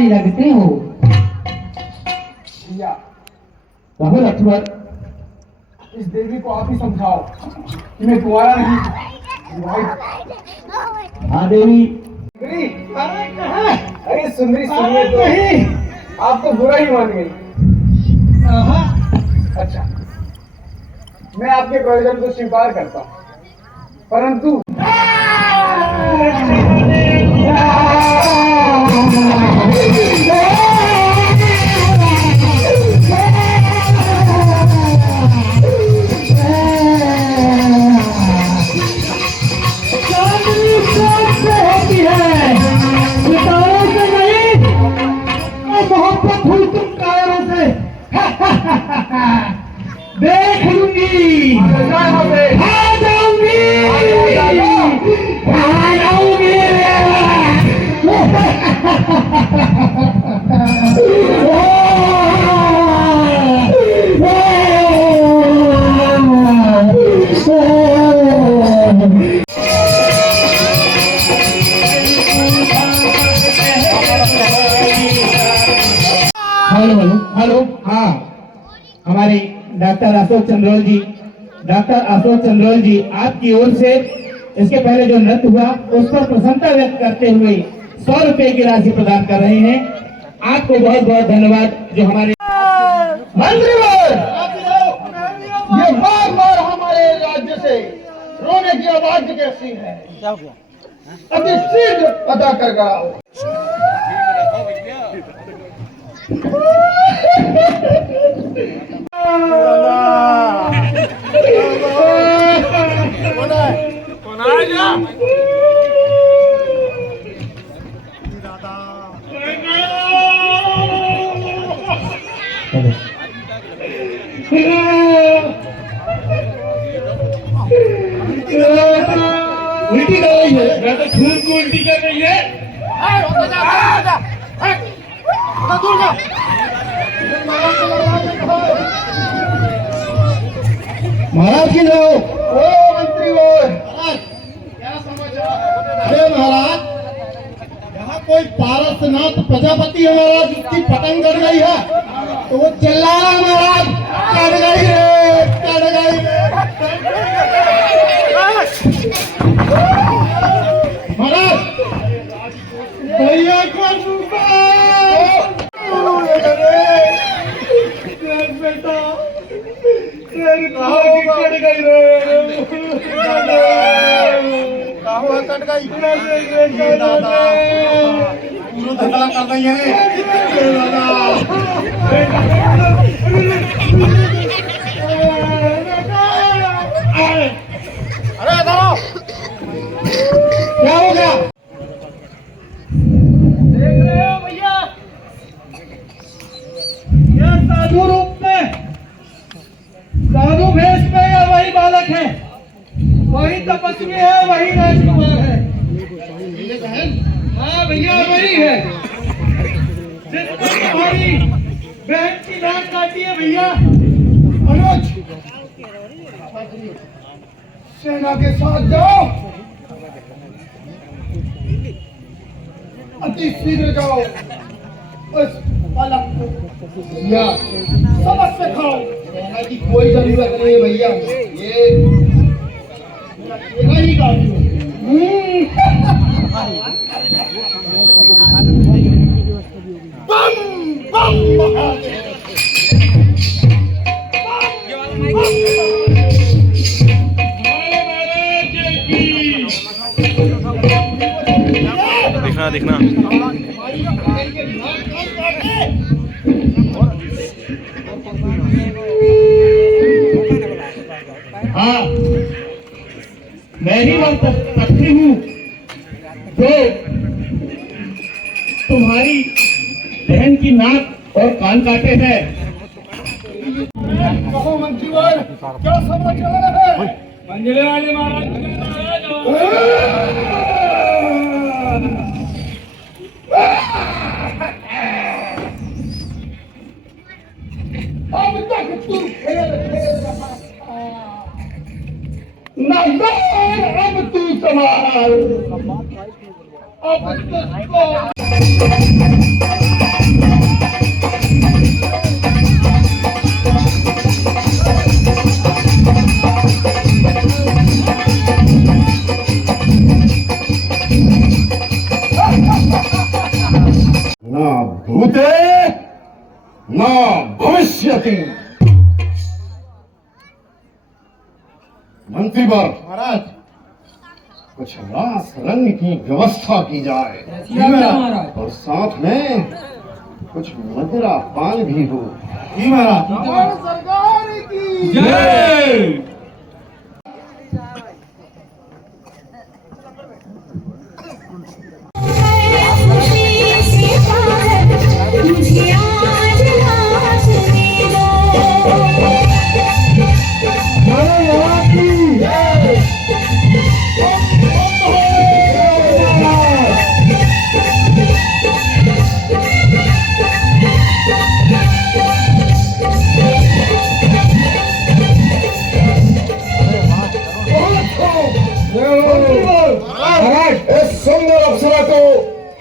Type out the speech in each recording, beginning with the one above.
कुंवारी लगते हो। भैया कहो लक्ष्मण, इस देवी को आप ही समझाओ कि मैं कुंवारा नहीं विवाहित। हाँ देवी। अरे सुंदरी सुनिए तो आप तो बुरा ही मान गई। अच्छा, मैं आपके प्रयोजन को स्वीकार करता हूँ, परंतु देख लूंगी, आ जाऊंगी, आ जाऊंगी। Hello hello hello. हाँ, हमारे डॉक्टर अशोक चंद्रोल जी, आपकी ओर से इसके पहले जो नृत्य हुआ उस पर प्रसन्नता व्यक्त करते हुए 100 रुपए की राशि प्रदान कर रहे हैं। आपको बहुत बहुत धन्यवाद। जो हमारे मंत्रीवर, ये बार बार हमारे राज्य से रोने की आवाज कैसी है? क्या हो गया? अति शीघ्र पता कर कराओ। उल्टी कर रही है, मैं तो खून को उल्टी कर रही है। महाराज की जाओ। ओ मंत्री वो क्या समाचार? अरे महाराज, यहाँ कोई पारसनाथ प्रजापति है महाराज, उसकी पतंग कट गई है तो वो चिल्ला रहा है महाराज, कट गई रे, कट गई रे। महाराज, भैया को बेटा तेरी कट गई रे, कट गई दादा पूरा धंधा कर रही है अरे दादा क्या हो गया? देख रहे हो भैया, यह साधु रूप में, साधु भेष में यह वही बालक है, वही तपस्वी है, वही राजकुमार है। हाँ भैया, वही है जिसने तुम्हारी बहन की नाक काटी है भैया। अनुज सेना के साथ जाओ, अति शीघ्र जाओ, उस बालक को या सबक सिखाओ। कहने की कोई जरूरत नहीं है भैया, ये ही काफी है। बम बम महादेव, देखना हाँ, मैं ही वह पत्नी हूँ जो तुम्हारी बहन की नाक और कान काटे हैं। कहो मंत्रीवर, क्या समाचार है? मंजले वाले महाराज अब तक तू खेल रहा नादान, अब तू संभाल, अब तुझको न भविष्यति। मंत्रीवर महाराज कुछ रास रंग की व्यवस्था की जाए और साथ में कुछ मदिरा पान भी हो। जी महाराज। सरकार की जय। इस सुंदर अप्सरा को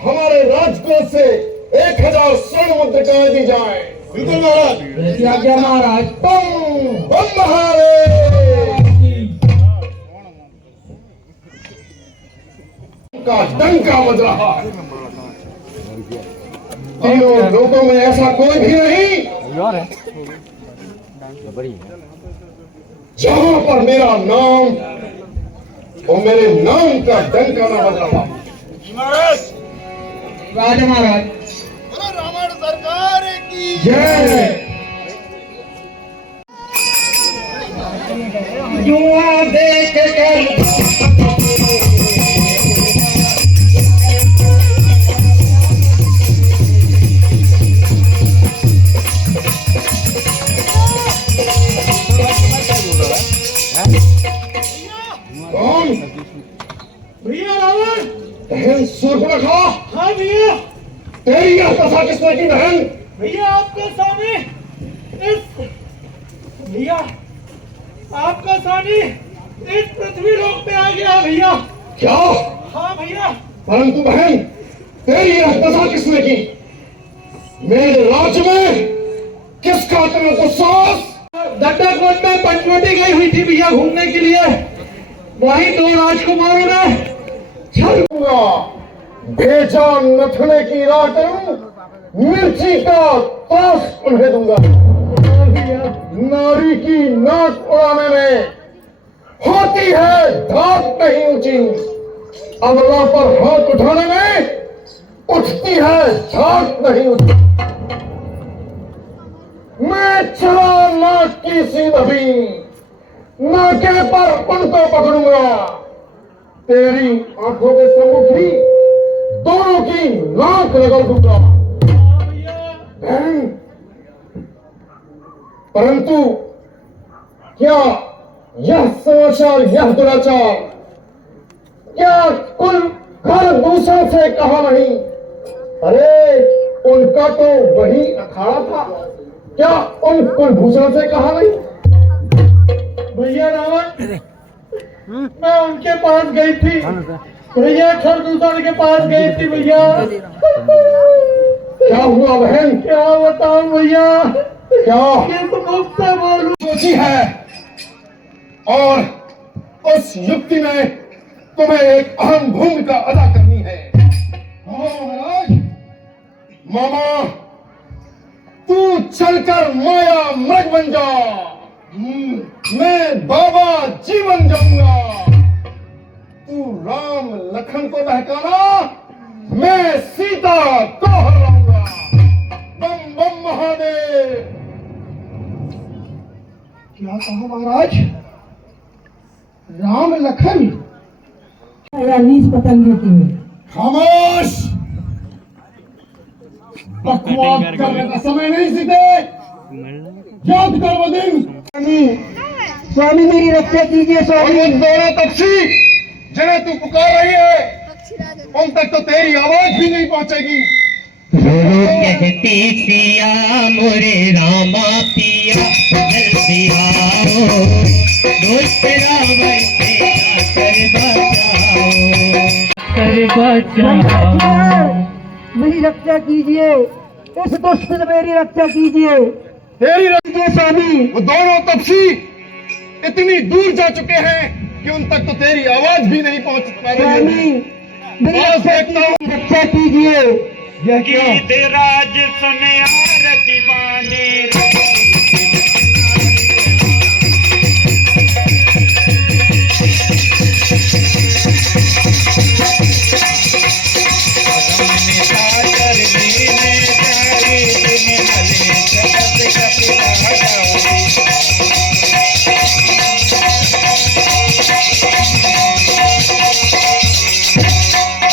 हमारे राजकोष से 1000 स्वर्ण मुद्रिकाएं दी जाए। बिल्कुल महाराज। आज्ञा महाराज। बम बहारे का डंका बज रहा है। तीनों लोगों में ऐसा कोई भी नहीं जहां पर मेरा नाम और मेरे नाम का डंका न बज रहा। महाराज। राजा महाराज। बोलो रावण सरकार की जय। युवा देख कर कौन? भैया रावण। बहन सूर्पणखा। हाँ भैया। तेरी यह दशा किसने की बहन? भैया आपका स्वामी इस भैया आपका स्वामी इस पृथ्वी लोक पे आ गया भैया। क्या? हाँ भैया। परंतु बहन तेरी यह दशा किसने की? मेरे राज्य में किसका तुम्हें दुस्साहस? दंडाकोट में पंचवटी गई हुई थी भैया घूमने के लिए। वहीं 2 राजकुमारों ने छल भेजा नथने की राह करूं, मिर्ची का ताश उन्हें दूंगा। नारी की नाक उड़ाने में होती है धाक नहीं ऊंची, अबला पर हाथ उठाने में उठती है झाक नहीं ऊंची। मैं चला नाक की सी नभी, नाके पर उनको पकड़ूंगा। तेरी आंखों के सम्मुख ही दोनों की नाक रगड़ दूंगा। बहन, परंतु क्या यह समाचार, यह दुराचार क्या कुल घर दूसरों से कहा नहीं? अरे उनका तो वही अखाड़ा था, क्या उन कुलभूषण से कहा नहीं? भैया रावण मैं उनके पास गई थी भैया, खरदूषण के पास गई थी भैया। क्या हुआ बहन? क्या बताऊं भैया, क्या किस मुख से बोलूं? सोची है? और उस युक्ति में तुम्हें एक अहम भूमिका अदा करनी है। महाराज, मामा तू चलकर माया मृग बन जा, मैं बाबा जीवन जाऊंगा। तू राम लखन को बहकाना, मैं सीता को हराऊंगा। बम बम महादेव। क्या कहा महाराज? राम लखन नीच पतंगे की खामोश, बकवास करने का समय नहीं सीते। याद कर वो दिन। स्वामी मेरी रक्षा कीजिए और स्वामी। वो दोनों पक्षी जिन्हें तू पुकार रही है, उन तक तो तेरी आवाज भी नहीं पहुंचेगी। कहती सिया मोरे रामा पिया जल्दी आओ, दोस्त रावण से कर बचाओ। मेरी रक्षा कीजिए, इस दुष्ट से मेरी रक्षा कीजिए। तेरी कीजिए स्वामी। वो दोनों पक्षी इतनी दूर जा चुके हैं कि उन तक तो तेरी आवाज भी नहीं पहुंच पा रही है। स्वामी मेरी बस देखता हूं। रक्षा कीजिए। यह क्या? राज सुने आरती बानी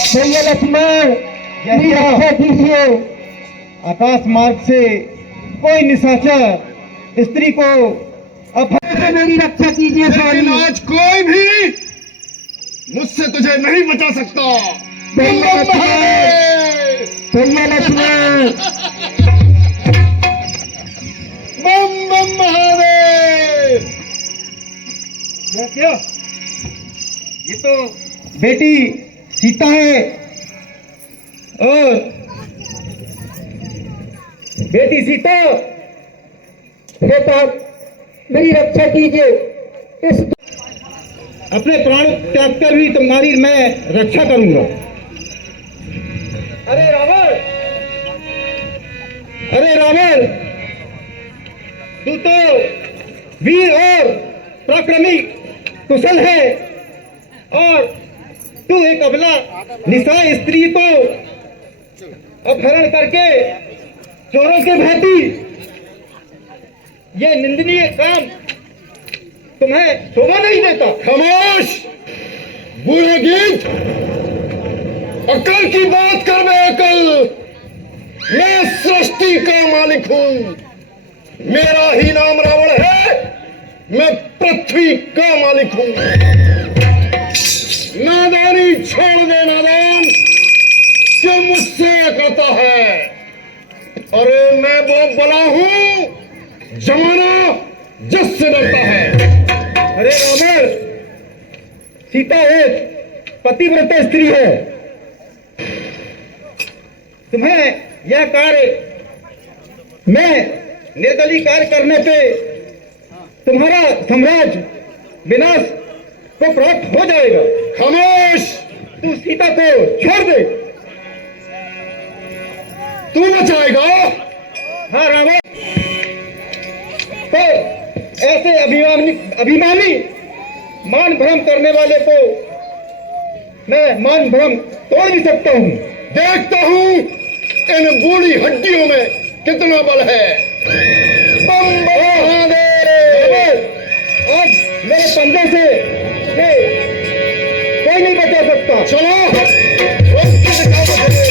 भैया लक्ष्मण रक्षा कीजिए। आकाश मार्ग से कोई निशाचर स्त्री को मेरी रक्षा कीजिए लेकिन आज कोई भी मुझसे तुझे नहीं बचा सकता। भैया लक्ष्मण बम बम महादेव। क्या? ये तो बेटी सीता है और बेटी सीता, बेटा मेरी रक्षा कीजिए। इस अपने प्राण त्याग कर भी तुम्हारी मैं रक्षा करूंगा। अरे रावण, तू तो वीर और पराक्रमी कुशल है और तू एक अबला निशाय स्त्री को अपहरण करके चोरों के भांति ये निंदनीय काम तुम्हें शोभा नहीं देता। खामोश बूढ़े गीत, अकल की बात कर बे अकल। मैं सृष्टि का मालिक हूं, मेरा ही नाम रावण है, मैं पृथ्वी का मालिक हूं। नादानी छोड़ दे नादान, जो मुझसे करता है। अरे मैं वो बला हूं, जमाना जिससे डरता है। अरे रावण, सीता एक पतिव्रता स्त्री है। तुम्हें यह कार्य मैं निर्दलीय कार्य करने पे तुम्हारा साम्राज्य विनाश को प्राप्त हो जाएगा। खामोश, तू सीता को छोड़ दे। तू बचाएगा? हाँ रावण, तो ऐसे अभिमानी मान भ्रम करने वाले को मैं मान भ्रम तोड़ भी सकता हूँ। देखता हूँ इन बूढ़ी हड्डियों में कितना बल है। बम महादेव। आज मेरे पंजे से कोई नहीं बचा सकता। चलो रोक के दिखाओ मुझे।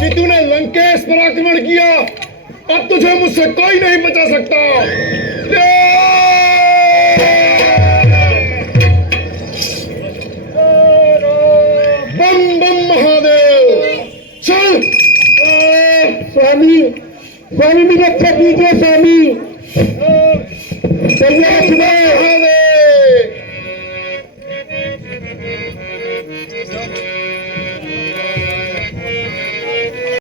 कि तूने लंकेश पर आक्रमण किया, अब तुझे मुझसे कोई नहीं बचा सकता। बम बम महादेव। चल स्वामी, मेरी रक्षा कीजिए स्वामी।